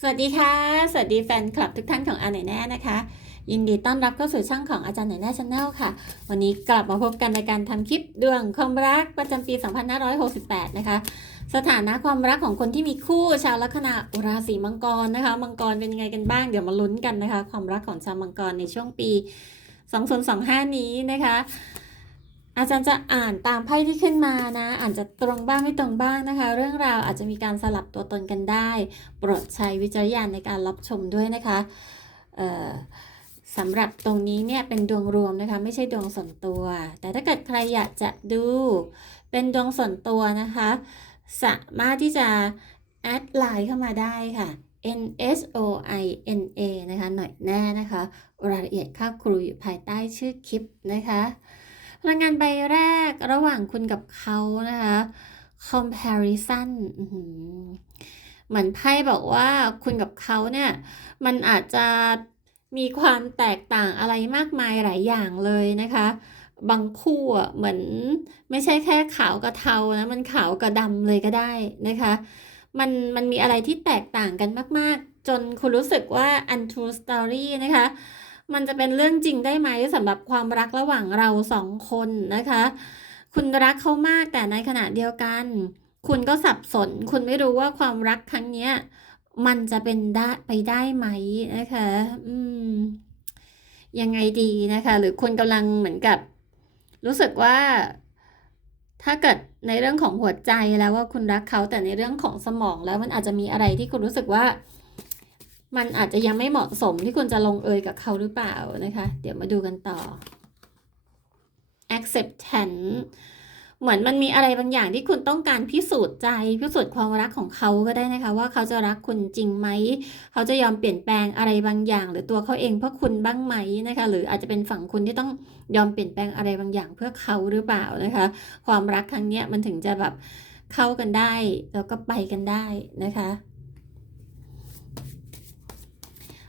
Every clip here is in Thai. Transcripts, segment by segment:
สวัสดีค่ะ สวัสดีแฟนคลับทุกท่านของอาไหนแน่นะคะ ยินดีต้อนรับเข้าสู่ช่องของอาจารย์ไหนแน่ชาแนลค่ะ วันนี้กลับมาพบกันในการทำคลิปดวงความรักประจำปี 2568 นะคะ สถานะความรักของคนที่มีคู่ชาวลัคนาราศีมังกรนะคะ มังกรเป็นยังไงกันบ้างเดี๋ยวมาลุ้นกันนะคะ ความรักของชาวมังกรในช่วงปี 2025 นี้นะคะ อาจารย์จะอ่านตามไพ่ที่ขึ้นมานะอานจะตรงบ้างไม่ตรงบ้างนะคะ เรื่องราวอาจจะมีการสลับตัวตนกันได้ โปรดใช้วิจารณญาณในการรับชมด้วยนะคะสำหรับตรงนี้เนี่ยเป็นดวงรวมนะคะ ไม่ใช่ดวงส่วนตัว แต่ถ้าเกิดใครอยากจะดูเป็นดวงส่วนตัวนะคะ สามารถที่จะแอดไลน์เข้ามาได้ค่ะ N S O I N A นะคะ หน่อยแน่นะคะ รายละเอียดค่าครูอยู่ภายใต้ชื่อคลิปนะคะ พลังงานใบแรกระหว่างคุณกับเขานะคะ comparison เหมือนไพ่บอกว่าคุณกับเขาเนี่ย มันอาจจะมีความแตกต่างอะไรมากมายหลายอย่างเลยนะคะ บางคู่อะเหมือนไม่ใช่แค่ขาวกับเทานะมันขาวกับดำเลยก็ได้นะคะ มันมันมีอะไรที่แตกต่างกันมาก ๆ จนคุณรู้สึกว่า untrue story นะคะ มันจะเป็นเรื่องจริงได้ไหมสำหรับความรักระหว่างเราสองคนนะคะ คุณรักเขามากแต่ในขณะเดียวกัน คุณก็สับสน คุณไม่รู้ว่าความรักครั้งเนี้ยมันจะเป็นได้ไปได้ไหมนะคะ อืม ยังไงดีนะคะ หรือคุณกำลังเหมือนกับ รู้สึกว่า ถ้าเกิดในเรื่องของหัวใจแล้วว่าคุณรักเขาแต่ในเรื่องของสมองแล้วมันอาจจะมีอะไรที่คุณรู้สึกว่า มันอาจจะยังไม่เหมาะสมที่คุณจะลงเอยกับเขาหรือเปล่านะคะ เดี๋ยวมาดูกันต่อ acceptance เหมือนมันมีอะไรบางอย่างที่คุณต้องการพิสูจน์ใจ พิสูจน์ความรักของเขาก็ได้นะคะ ว่าเขาจะรักคุณจริงไหม เขาจะยอมเปลี่ยนแปลงอะไรบางอย่าง หรือตัวเขาเองเพื่อคุณบ้างไหมนะคะ หรืออาจจะเป็นฝั่งคุณที่ต้องยอมเปลี่ยนแปลงอะไรบางอย่างเพื่อเขาหรือเปล่านะคะ ความรักครั้งเนี้ยมันถึงจะแบบเข้ากันได้แล้วก็ไปกันได้นะคะ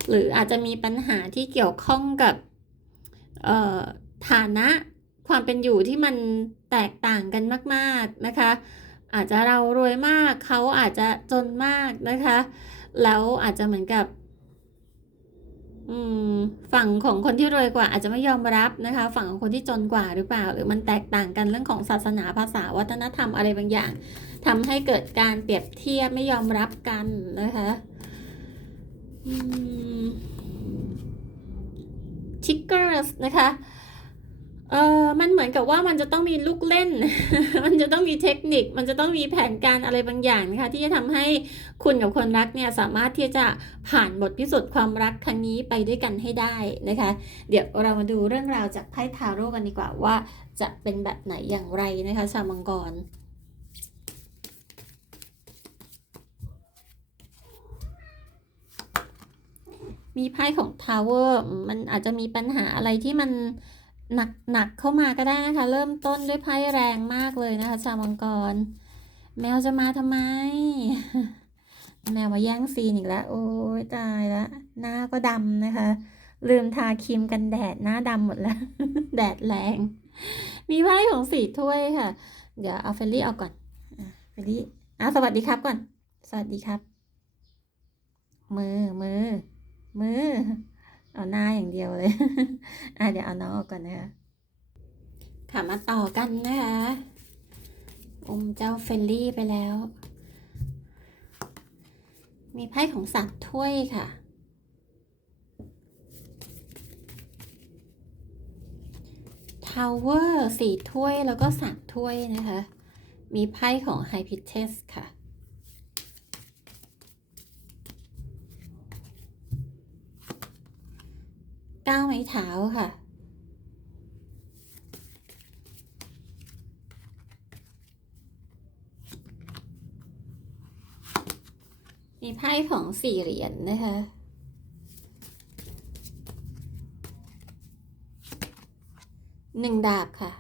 หรืออาจจะมีปัญหาที่เกี่ยวข้องกับฐานะความเป็นอยู่ที่มันแตกต่างกันมาก ๆนะคะ อาจจะเรารวยมากเขาอาจจะจนมากนะคะ แล้วอาจจะเหมือนกับฝั่งของคนที่รวยกว่าอาจจะไม่ยอมรับนะคะ ฝั่งของคนที่จนกว่าหรือเปล่า หรือมันแตกต่างกันเรื่องของศาสนาภาษาวัฒนธรรมอะไรบางอย่างทำให้เกิดการเปรียบเทียบไม่ยอมรับกันนะคะ อืม triggers นะคะเออมันเหมือนกับว่ามันจะต้องมีลูกเล่น มันจะต้องมีเทคนิค มันจะต้องมีแผนการอะไรบางอย่างนะคะที่จะทำให้คุณกับคนรักเนี่ยสามารถที่จะผ่านบทพิสูจน์ความรักครั้งนี้ไปด้วยกันให้ได้นะคะ เดี๋ยวเรามาดูเรื่องราวจากไพ่ทาโร่กันดีกว่าว่าจะเป็นแบบไหนอย่างไรนะคะชาวมังกร มีไพ่ของทาวเวอร์มันอาจจะมีปัญหาอะไรที่มันหนักหนักเข้ามาก็ได้นะคะ เริ่มต้นด้วยไพ่แรงมากเลยนะคะชาวมังกร แมวจะมาทำไม แมวมาแย่งซีนอีกแล้ว โอ้ยตายแล้วหน้าก็ดำนะคะ ลืมทาครีมกันแดดหน้าดำหมดแล้ว แดดแรง มีไพ่ของสีถ้วยค่ะ เดี๋ยวเอาเฟลลี่เอาก่อนเฟลลี่อะสวัสดีครับก่อน สวัสดีครับ มือมือ มือ เอาหน้าอย่างเดียวเลยอะเดี๋ยวเอาน้องออกก่อนนะคะค่ะมาต่อกันนะคะอมเจ้าเฟลลี่ไปแล้ว มีไพ่ของสามถ้วยค่ะทาวเวอร์สี่ถ้วยแล้วก็สามถ้วยนะคะ มีไพ่ของไฮพิเทสค่ะ ก้าไม้เท้าค่ะ มีไพ่ของสี่เหรียญนะคะหนึ่งดาบค่ะ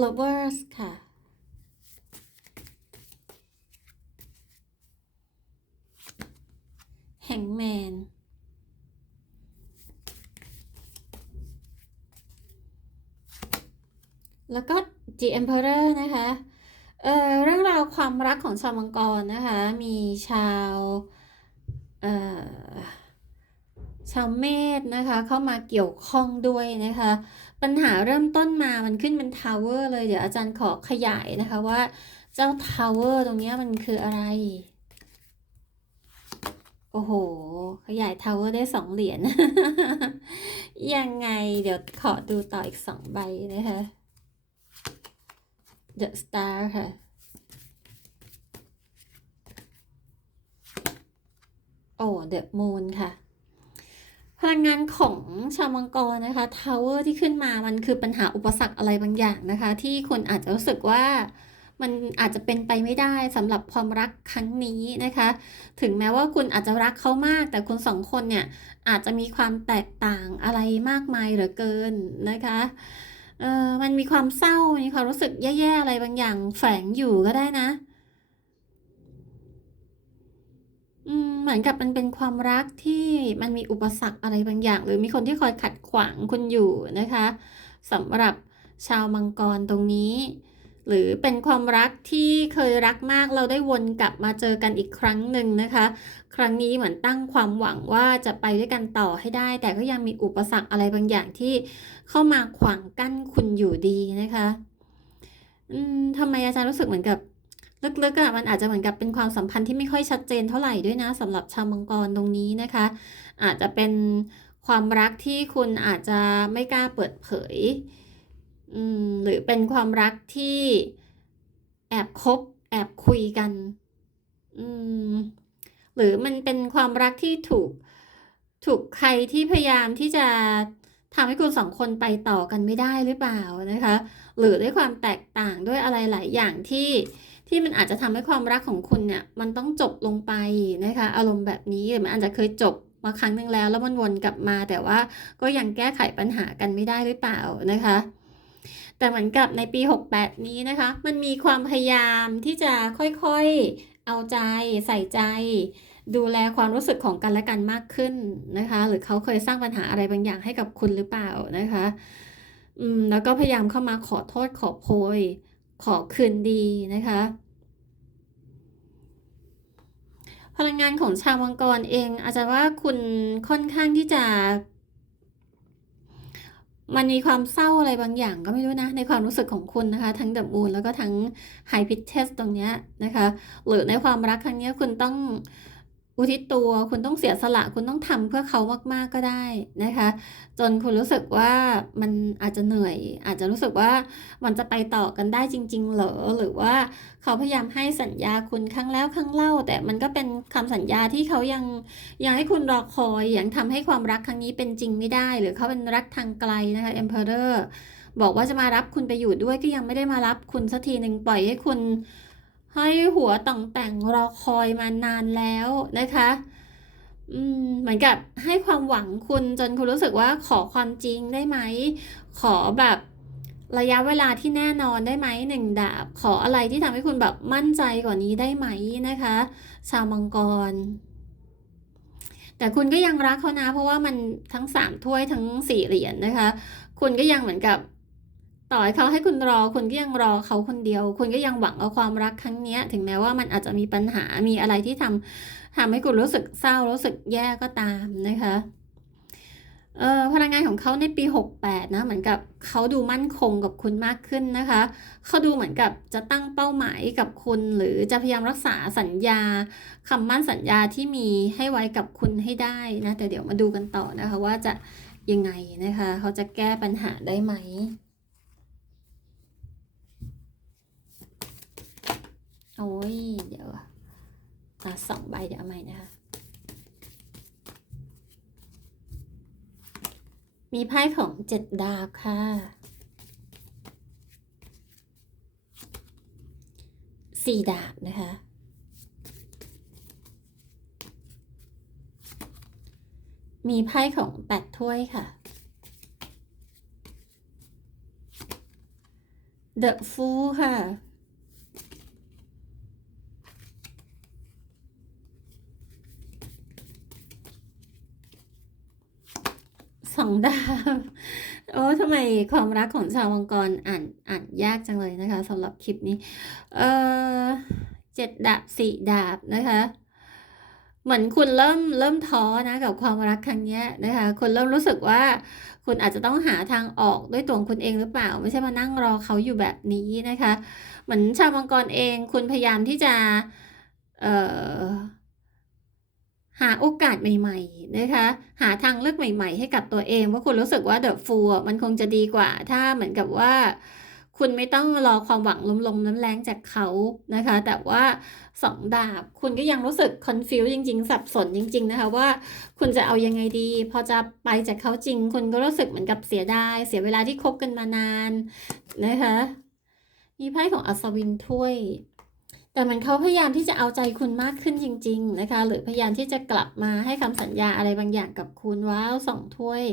lovers ค่ะ แฮงแมน ว แล้วก็ The Emperor นะคะเเรื่องราวความรักของชาวมังกรนะคะ มีชาวชาวเมษนะคะ เข้ามาเกี่ยวข้องด้วยนะคะ ปัญหาเริ่มต้นมามันขึ้นเป็นทาวเวอร์เลย เดี๋ยวอาจารย์ขอขยายนะคะว่าเจ้าทาวเวอร์ตรงนี้มันคืออะไร โอ้โห ขยายทาวเวอร์ได้สองเหรียญยังไงเดี๋ยวขอดูต่ออีกสองใบนะคะ The Star ค่ะ โอ้ The Moon ค่ะ พลังงานของชาวมังกรนะคะทาวเวอร์ที่ขึ้นมามันคือปัญหาอุปสรรคอะไรบางอย่างนะคะ ที่คนอาจจะรู้สึกว่ามันอาจจะเป็นไปไม่ได้สำหรับความรักครั้งนี้นะคะ ถึงแม้ว่าคุณอาจจะรักเขามาก แต่คุณสองคนเนี่ยอาจจะมีความแตกต่างอะไรมากมายเหลือเกินนะคะ เออมันมีความเศร้ามีความรู้สึกแย่ๆอะไรบางอย่างแฝงอยู่ก็ได้นะ อืมเหมือนกับมันเป็นความรักที่มันมีอุปสรรคอะไรบางอย่าง หรือมีคนที่คอยขัดขวางคุณอยู่นะคะสำหรับชาวมังกรตรงนี้ หรือเป็นความรักที่เคยรักมากเราได้วนกลับมาเจอกันอีกครั้งหนึ่งนะคะ ครั้งนี้เหมือนตั้งความหวังว่าจะไปด้วยกันต่อให้ได้ แต่ก็ยังมีอุปสรรคอะไรบางอย่างที่เข้ามาขวางกั้นคุณอยู่ดีนะคะอืมทำไมอาจารย์รู้สึกเหมือนกับลึกๆอะมันอาจจะเหมือนกับเป็นความสัมพันธ์ที่ไม่ค่อยชัดเจนเท่าไหร่ด้วยนะสำหรับชาวมังกรตรงนี้นะคะ อาจจะเป็นความรักที่คุณอาจจะไม่กล้าเปิดเผย หรือเป็นความรักที่แอบคบแอบคุยกันอืมหรือมันเป็นความรักที่ถูกถูกใครที่พยายามที่จะทำให้คุณสองคนไปต่อกันไม่ได้หรือเปล่านะคะ หรือด้วยความแตกต่างด้วยอะไรหลายอย่างที่ที่มันอาจจะทำให้ความรักของคุณเนี่ยมันต้องจบลงไปนะคะ อารมณ์แบบนี้หรือมันอาจจะเคยจบมาครั้งหนึ่งแล้ว แล้วมันวนกลับมา แต่ว่าก็ยังแก้ไขปัญหากันไม่ได้หรือเปล่านะคะ แต่เหมือนกับในปี 68 นี้นะคะ มันมีความพยายามที่จะค่อยๆ เอาใจใส่ใจ ดูแลความรู้สึกของกันและกันมากขึ้นนะคะ หรือเขาเคยสร้างปัญหาอะไรบางอย่างให้กับคุณหรือเปล่านะคะ อืม แล้วก็พยายามเข้ามาขอโทษขอโพย ขอคืนดีนะคะพลังงานของชาวมังกรเองอาจจะว่าคุณค่อนข้างที่จะ มันมีความเศร้าอะไรบางอย่างก็ไม่รู้นะ ในความรู้สึกของคุณนะคะ ทั้งเด e m มูนแล้วก็ทั้งไฮพิทเทสตรงเนี้ยนะคะ หรือในความรักครั้งเนี้ยคุณต้อง อุทิศตัวคุณต้องเสียสละคุณต้องทำเพื่อเขามากๆก็ได้นะคะ จนคุณรู้สึกว่ามันอาจจะเหนื่อย อาจจะรู้สึกว่ามันจะไปต่อกันได้จริง ๆ เหรอหรือว่าเขาพยายามให้สัญญาคุณครั้งแล้วครั้งเล่า แต่มันก็เป็นคำสัญญาที่เขายังยังให้คุณรอคอยยังทำให้ความรักครั้งนี้เป็นจริงไม่ได้ หรือเขาเป็นรักทางไกลนะคะ Emperor บอกว่าจะมารับคุณไปอยู่ด้วยก็ยังไม่ได้มารับคุณสักทีหนึ่งปล่อยให้คุณ ให้หัวต่องแต่งรอคอยมานานแล้วนะคะอืมเหมือนกับให้ความหวังคุณจนคุณรู้สึกว่าขอความจริงได้ไหม ขอแบบระยะเวลาที่แน่นอนได้ไหมหนึ่งดาบ ขออะไรที่ทำให้คุณแบบมั่นใจกว่านี้ได้ไหมนะคะ ชาวมังกร แต่คุณก็ยังรักเขานะ เพราะว่ามันทั้งสามถ้วยทั้งสี่เหรียญนะคะ คุณก็ยังเหมือนกับ ต่อให้เขาให้คุณรอคุณก็ยังรอเขาคนเดียว คุณก็ยังหวังเอาความรักครั้งนี้ถึงแม้ว่ามันอาจจะมีปัญหามีอะไรที่ทำทำให้คุณรู้สึกเศร้ารู้สึกแย่ก็ตามนะคะเอ่อพลังงานของเขาในปี 68 นะ เหมือนกับเขาดูมั่นคงกับคุณมากขึ้นนะคะ เขาดูเหมือนกับจะตั้งเป้าหมายกับคุณ หรือจะพยายามรักษาสัญญาคำมั่นสัญญาที่มีให้ไว้กับคุณให้ได้นะ แต่เดี๋ยวมาดูกันต่อนะคะว่าจะยังไงนะคะ เขาจะแก้ปัญหาได้ไหม โอ้ย เดี๋ยวอะสองใบเดี๋ยวเอาใหม่นะคะ มีไพ่ของเจ็ดดาบค่ะสี่ดาบนะคะมีไพ่ของแปดถ้วยค่ะ The Fool ค่ะ สองดาบโอ้ทำไมความรักของชาวมังกรอ่านอ่านยากจังเลยนะคะสำหรับคลิปนี้ เออเจ็ดดาบสี่ดาบนะคะ เหมือนคุณเริ่มเริ่มท้อนะกับความรักครั้งนี้นะคะ คุณเริ่มรู้สึกว่าคุณอาจจะต้องหาทางออกด้วยตัวคุณเองหรือเปล่า ไม่ใช่มานั่งรอเขาอยู่แบบนี้นะคะ เหมือนชาวมังกรเอง คุณพยายามที่จะ เอ่อ หาโอกาสใหม่ๆนะคะ หาทางเลือกใหม่ๆ ให้กับตัวเอง เพราะคุณรู้สึกว่าเดอะฟูลมันคงจะดีกว่า ถ้าเหมือนกับว่า คุณไม่ต้องรอความหวังลมๆน้ำแรงจากเขานะคะ แต่ว่าสองดาบ คุณก็ยังรู้สึกคอนฟิวจริง ๆ สับสนจริง ๆ นะคะว่าคุณจะเอายังไงดี พอจะไปจากเขาจริง คุณก็รู้สึกเหมือนกับเสียดายเสียเวลาที่คบกันมานานนะคะ มีไพ่ของอัศวินถ้วย แต่มันเขาพยายามที่จะเอาใจคุณมากขึ้นจริง ๆ นะคะ หรือพยายามที่จะกลับมาให้คำสัญญาอะไรบางอย่างกับคุณว้าวสองถ้วย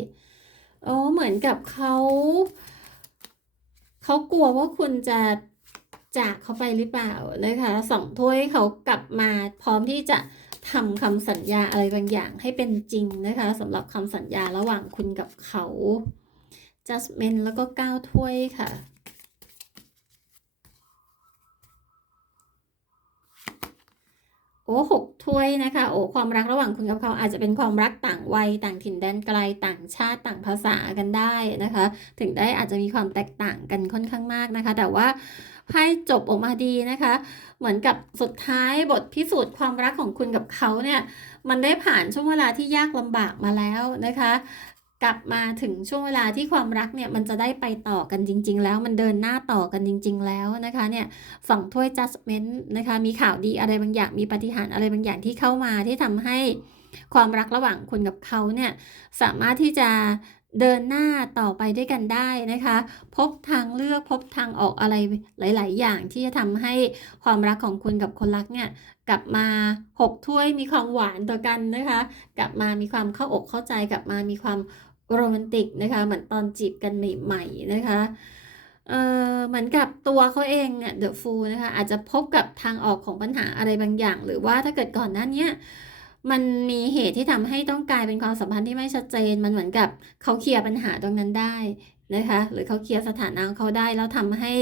โอ้เหมือนกับเขาเขากลัวว่าคุณจะจากเขาไปหรือเปล่านะคะสองถ้วยเขากลับมาพร้อมที่จะทำคำสัญญาอะไรบางอย่างให้เป็นจริงนะคะสำหรับคำสัญญาระหว่างคุณกับเขา judgment แล้วก็ก้าถ้วยค่ะ โอ้หกถ้วยนะคะโอ้ความรักระหว่างคุณกับเขาอาจจะเป็นความรักต่างวัยต่างถิ่นแดนไกลต่างชาติต่างภาษากันได้นะคะ ถึงได้อาจจะมีความแตกต่างกันค่อนข้างมากนะคะ แต่ว่าไพ่จบออกมาดีนะคะ เหมือนกับสุดท้ายบทพิสูจน์ความรักของคุณกับเขาเนี่ยมันได้ผ่านช่วงเวลาที่ยากลำบากมาแล้วนะคะ กลับมาถึงช่วงเวลาที่ความรักเนี่ยมันจะได้ไปต่อกันจริง ๆ แล้วมันเดินหน้าต่อกันจริง ๆ แล้วนะคะเนี่ยฝั่งถ้วย judgment นะคะมีข่าวดีอะไรบางอย่างมีปฏิหารอะไรบางอย่างที่เข้ามาที่ทำให้ความรักระหว่างคุณกับเขาเนี่ยสามารถที่จะ เดินหน้าต่อไปด้วยกันได้นะคะ พบทางเลือกพบทางออกอะไรหลาย ๆ อย่างที่จะทำให้ความรักของคุณกับคนรักเนี่ยกลับมาหกถ้วยมีความหวานต่อกันนะคะ กลับมามีความเข้าอกเข้าใจกลับมามีความโรแมนติกนะคะ เหมือนตอนจีบกันใหม่ ๆ นะคะเอ่อเหมือนกับตัวเขาเองเนี่ยเดอะฟูนะคะอาจจะพบกับทางออกของปัญหาอะไรบางอย่าง หรือว่าถ้าเกิดก่อนหน้าเนี้ย มันมีเหตุที่ทำให้ต้องกลายเป็นความสัมพันธ์ที่ไม่ชัดเจน มันเหมือนกับเขาเคลียร์ปัญหาตรงนั้นได้นะคะ หรือเขาเคลียร์สถานะของเขาได้แล้วทำให้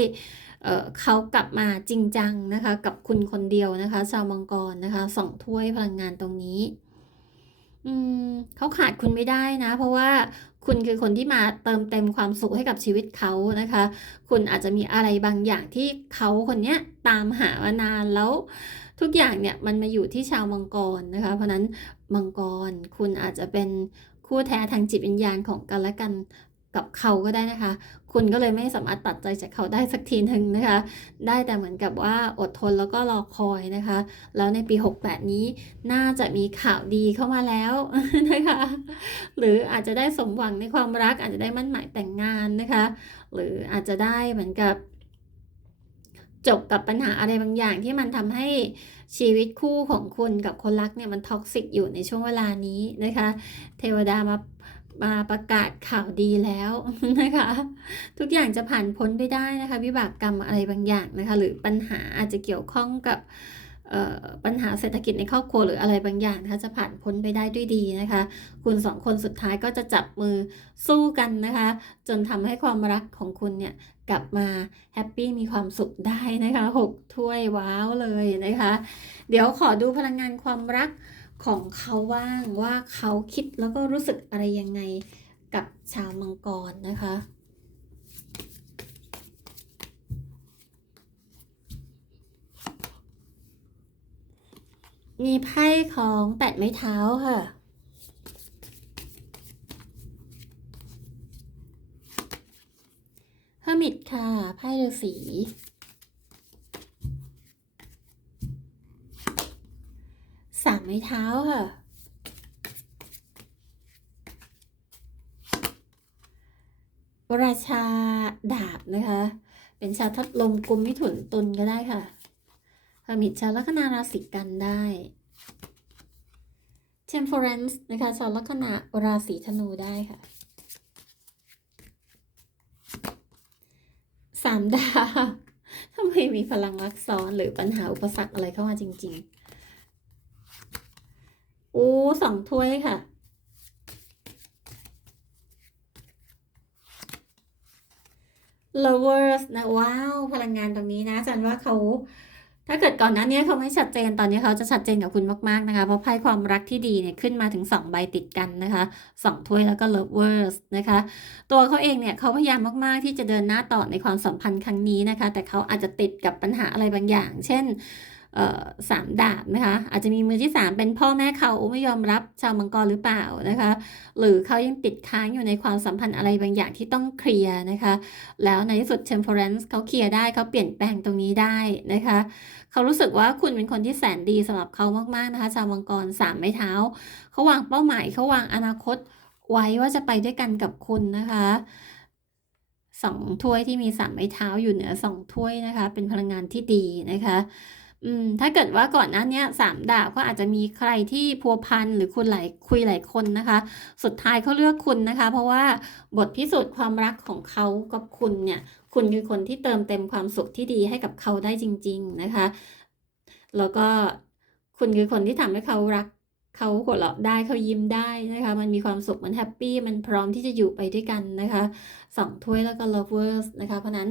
เเขากลับมาจริงจังนะคะ กับคุณคนเดียวนะคะ ชาวมังกรนะคะสองถ้วยพลังงานตรงนี้อืมเขาขาดคุณไม่ได้นะ เพราะว่าคุณคือคนที่มาเติมเต็มความสุขให้กับชีวิตเขานะคะ คุณอาจจะมีอะไรบางอย่างที่เขาคนเนี้ยตามหามานานแล้ว ทุกอย่างเนี่ยมันมาอยู่ที่ชาวมังกรนะคะ เพราะนั้นมังกรคุณอาจจะเป็นคู่แท้ทางจิตวิญญาณของกันและกันกับเขาก็ได้นะคะ คุณก็เลยไม่สามารถตัดใจจากเขาได้สักทีหนึ่งนะคะ ได้แต่เหมือนกับว่าอดทนแล้วก็รอคอยนะคะ แล้วในปี 68 นี้น่าจะมีข่าวดีเข้ามาแล้วนะคะ หรืออาจจะได้สมหวังในความรักอาจจะได้มั่นหมายแต่งงานนะคะ หรืออาจจะได้เหมือนกับ จบกับปัญหาอะไรบางอย่างที่มันทำให้ชีวิตคู่ของคุณกับคนรักเนี่ยมันท็อกซิกอยู่ในช่วงเวลานี้นะคะ เทวดามามาประกาศข่าวดีแล้วนะคะ ทุกอย่างจะผ่านพ้นไปได้นะคะ วิบากกรรมอะไรบางอย่างนะคะ หรือปัญหาอาจจะเกี่ยวข้องกับ ปัญหาเศรษฐกิจในครอบครัวหรืออะไรบางอย่างนะคะจะผ่านพ้นไปได้ด้วยดีนะคะ คุณสองคนสุดท้ายก็จะจับมือสู้กันนะคะ จนทำให้ความรักของคุณเนี่ยกลับมาแฮปปี้มีความสุขได้นะคะหกถ้วยว้าวเลยนะคะ เดี๋ยวขอดูพลังงานความรักของเขาว่างว่าเขาคิดแล้วก็รู้สึกอะไรยังไงกับชาวมังกรนะคะ มีไพ่ของแปดไม้เท้าค่ะ เฮอร์มิตค่ะ ไพ่ฤาษีสามไม้เท้าค่ะ ราชาดาบนะคะ เป็นชาวทัดลมกุมมิถุนตุลก็ได้ค่ะ ร์มิตชาวลัคนาราศีกันได้ Temperance นะคะชาวลัคนาราศีธนูได้ค่ะสามดาวทำไมมีพลังรักซ้อนหรือปัญหาอุปสรรคอะไรเข้ามาจริงๆโอ้สองถ้วยค่ะล lovers นะว้าว พลังงานตรงนี้นะอาจันว่าเขา ถ้าเกิดก่อนหน้านี้เขาไม่ชัดเจนตอนนี้เขาจะชัดเจนกับคุณมากๆนะคะ เพราะไพ่ความรักที่ดีเนี่ยขึ้นมาถึง 2 ใบติดกันนะคะสองถ้วยแล้วก็ lovers นะคะ ตัวเขาเองเนี่ยเขาพยายามมากๆที่จะเดินหน้าต่อในความสัมพันธ์ครั้งนี้นะคะ แต่เขาอาจจะติดกับปัญหาอะไรบางอย่าง เช่น สามดาบนะคะอาจจะมีมือที่ 3 เป็นพ่อแม่เขาไม่ยอมรับชาวมังกรหรือเปล่านะคะ หรือเขายังติดค้างอยู่ในความสัมพันธ์อะไรบางอย่างที่ต้องเคลียร์นะคะ แล้วในที่สุด temperance เขาเคลียร์ได้เขาเปลี่ยนแปลงตรงนี้ได้นะคะเขารู้สึกว่าคุณเป็นคนที่แสนดีสำหรับเขามากๆนะคะ ชาวมังกรสามไม้เท้าเขาวางเป้าหมายเขาวางอนาคตไว้ว่าจะไปด้วยกันกับคุณนะคะสองถ้วยที่มีสามไม้เท้าอยู่เหนือสองถ้วยนะคะ เป็นพลังงานที่ดีนะคะ อืมถ้าเกิดว่าก่อนหน้านี้สามดาวก็อาจจะมีใครที่พัวพันหรือคุณหลายคุยหลายคนนะคะ สุดท้ายเขาเลือกคุณนะคะ เพราะว่าบทพิสูจน์ความรักของเขากับคุณเนี่ย คุณคือคนที่เติมเต็มความสุขที่ดีให้กับเขาได้จริง ๆนะคะ แล้วก็คุณคือคนที่ทำให้เขารัก เขาหัวเราะได้เขายิ้มได้นะคะ มันมีความสุขมันแฮปปี้มันพร้อมที่จะอยู่ไปด้วยกันนะคะสองถ้วยแล้วก็ lovers นะคะ เพราะนั้น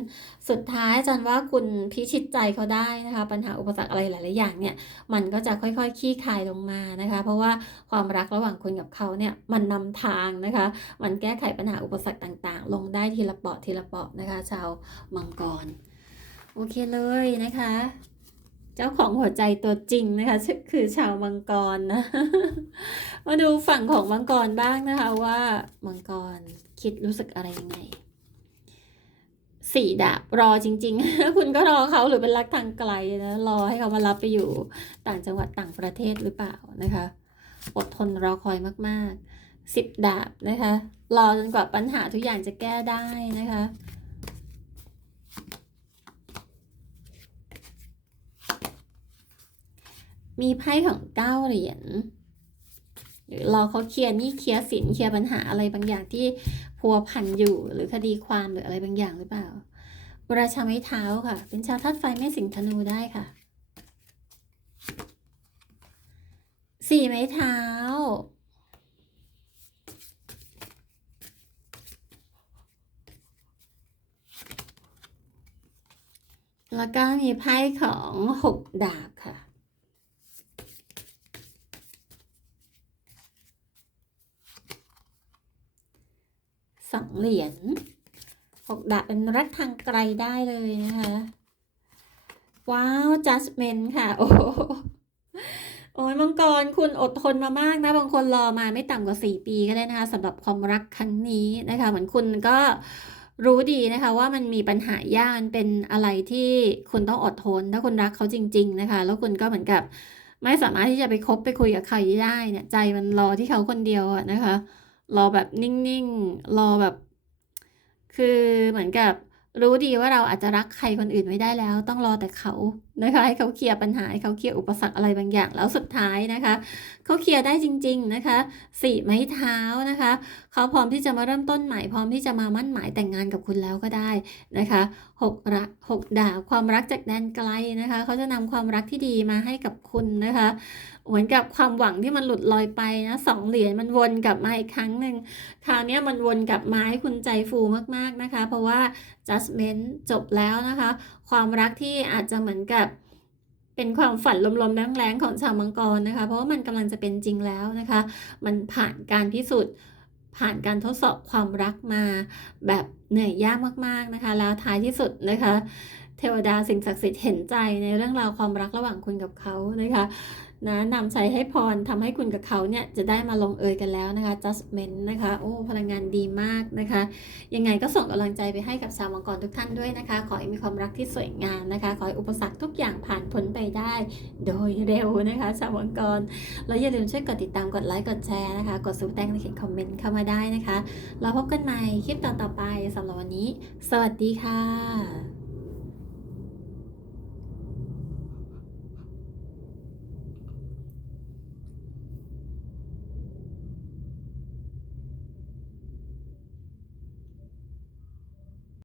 สุดท้ายอาจารย์ว่าคุณพิชิตใจเขาได้นะคะ ปัญหาอุปสรรคอะไรหลาย ๆ อย่างเนี่ย มันก็จะค่อยๆคลี่คลายลงมานะคะ เพราะว่าความรักระหว่างคุณกับเขาเนี่ยมันนำทางนะคะ มันแก้ไขปัญหาอุปสรรคต่าง ๆ ลงได้ทีละเปาะทีละเปาะนะคะ ชาวมังกร โอเคเลยนะคะ เจ้าของหัวใจตัวจริงนะคะ คือชาวมังกรนะ มาดูฝั่งของมังกรบ้างนะคะว่ามังกรคิดรู้สึกอะไรยังไงสี่ดาบรอจริง ๆ คุณก็รอเขาหรือเป็นรักทางไกลนะรอให้เขามารับไปอยู่ต่างจังหวัดต่างประเทศหรือเปล่านะคะอดทนรอคอยมากๆสิบดาบนะคะ รอจนกว่าปัญหาทุกอย่างจะแก้ได้นะคะ มีไพ่ของเก้าเหรียญหรือรอเขาเคลียร์นี่เคลียร์สินเคลียร์ปัญหาอะไรบางอย่างที่พัวพันอยู่หรือคดีความหรืออะไรบางอย่างหรือเปล่าราชาไม้เท้าค่ะ เป็นชาวธาตุไฟแม่สิงธนูได้ค่ะสี่ไม้เท้า แล้วก็มีไพ่ของหกดาบค่ะ สอง เหรียญหกดาบเป็นรักทางไกลได้เลยนะคะ ว้าว judgment ค่ะ โอ้โหโอ้ยมังกรคุณอดทนมามากนะ บางคนรอมาไม่ต่ำกว่า 4 ปีก็ได้นะคะสำหรับความรักครั้งนี้นะคะ เหมือนคุณก็รู้ดีนะคะ ว่ามันมีปัญหายากมันเป็นอะไรที่คุณต้องอดทน ถ้าคุณรักเขาจริง ๆ นะคะ แล้วคุณก็เหมือนกับ ไม่สามารถที่จะไปคบไปคุยกับใครได้เนี่ยใจมันรอที่เขาคนเดียวอะนะคะ รอแบบนิ่งๆ รอแบบ คือเหมือนกับรู้ดีว่าเราอาจจะรักใครคนอื่นไม่ได้แล้ว ต้องรอแต่เขา นะคะให้เขาเคลียร์ปัญหาให้เขาเคลียร์อุปสรรคอะไรบางอย่างแล้วสุดท้ายนะคะเขาเคลียร์ได้จริง ๆนะคะสี่ไม้เท้านะคะเขาพร้อมที่จะมาเริ่มต้นใหม่พร้อมที่จะมามั่นหมายแต่งงานกับคุณแล้วก็ได้นะคะหกรักหกดาบความรักจากแดนไกลนะคะเขาจะนำความรักที่ดีมาให้กับคุณนะคะเหมือนกับความหวังที่มันหลุดลอยไปนะสองเหรียญมันวนกลับมาอีกครั้งหนึ่งคราวนี้มันวนกลับมาให้คุณใจฟูมากๆนะคะ เพราะว่า judgment จบแล้วนะคะ ความรักที่อาจจะเหมือนกับเป็นความฝันลมๆแรงๆของชาวมังกรนะคะ เพราะว่ามันกำลังจะเป็นจริงแล้วนะคะ มันผ่านการพิสูจน์ผ่านการทดสอบความรักมาแบบเหนื่อยยากมากๆนะคะ แล้วท้ายที่สุดนะคะ เทวดาสิ่งศักดิ์สิทธิ์เห็นใจในเรื่องราวความรักระหว่างคุณกับเขานะคะ นะนำใช้ให้พรทำให้คุณกับเขาเนี่ยจะได้มาลงเอยกันแล้วนะคะ judgment นะคะ โอ้ พลังงานดีมากนะคะ ยังไงก็ส่งกำลังใจไปให้กับชาวมังกรทุกท่านด้วยนะคะ ขอให้มีความรักที่สวยงามนะคะ ขอให้อุปสรรคทุกอย่างผ่านพ้นไปได้ โดยเร็วนะคะชาวมังกร แล้วอย่าลืมช่วยกดติดตาม กดไลค์ กดแชร์นะคะ กดซุปแตงในเขียนคอมเมนต์เข้ามาได้นะคะ เราพบกันใหม่คลิปตอนต่อไปสำหรับวันนี้ สวัสดีค่ะ